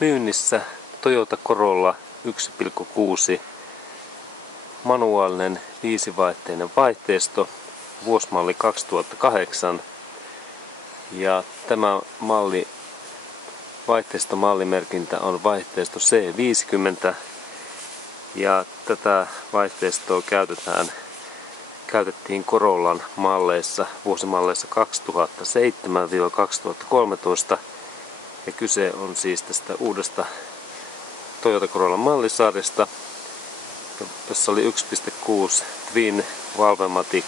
myynnissä Toyota Corolla 1.6 manuaalinen 5-vaihteinen vaihteisto, vuosimalli 2008. Ja tämä malli, vaihteistomallimerkintä on vaihteisto C50. Ja tätä vaihteistoa käytettiin Corollan malleissa, vuosimalleissa 2007-2013. Ja kyse on siis tästä uudesta Toyota Corollan mallisarjasta, jossa oli 1.6 Twin Valvematic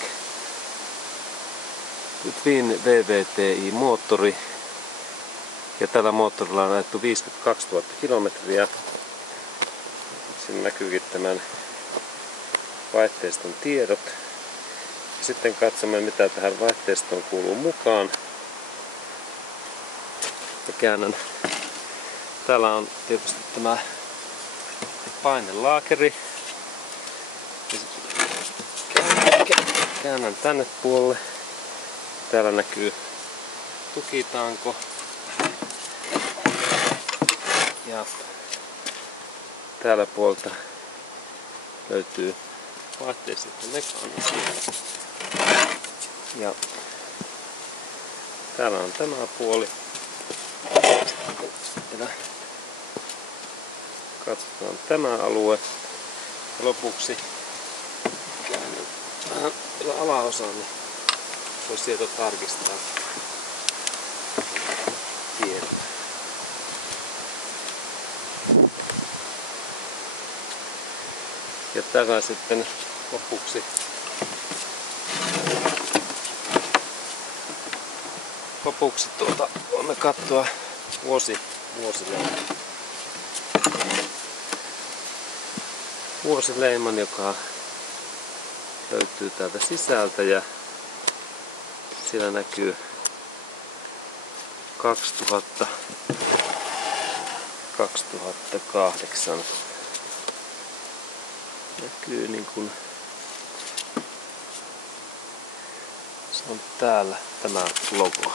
Twin VVTi moottori. Ja tällä moottorilla on ajettu 52 000 kilometriä. Siinä näkyykin tämän vaihteiston tiedot. Ja sitten katsomme, mitä tähän vaihteistoon kuuluu mukaan. Ja käännän. Täällä on tietysti tämä painelaakeri. Käännän tänne puolelle. Täällä näkyy tukitanko. Ja täällä puolta löytyy vaihteiston mekanismi. Ja täällä on tämä puoli. Ja katsotaan tämä alue. Ja lopuksi käännyn vähän alaosaan, niin voisi sieltä tarkistaa tiedot. Ja täällä sitten lopuksi voimme katsoa vuosileiman, joka löytyy täältä sisältä, ja siellä näkyy 2008. Näkyy niin kuin se on täällä tämä logo.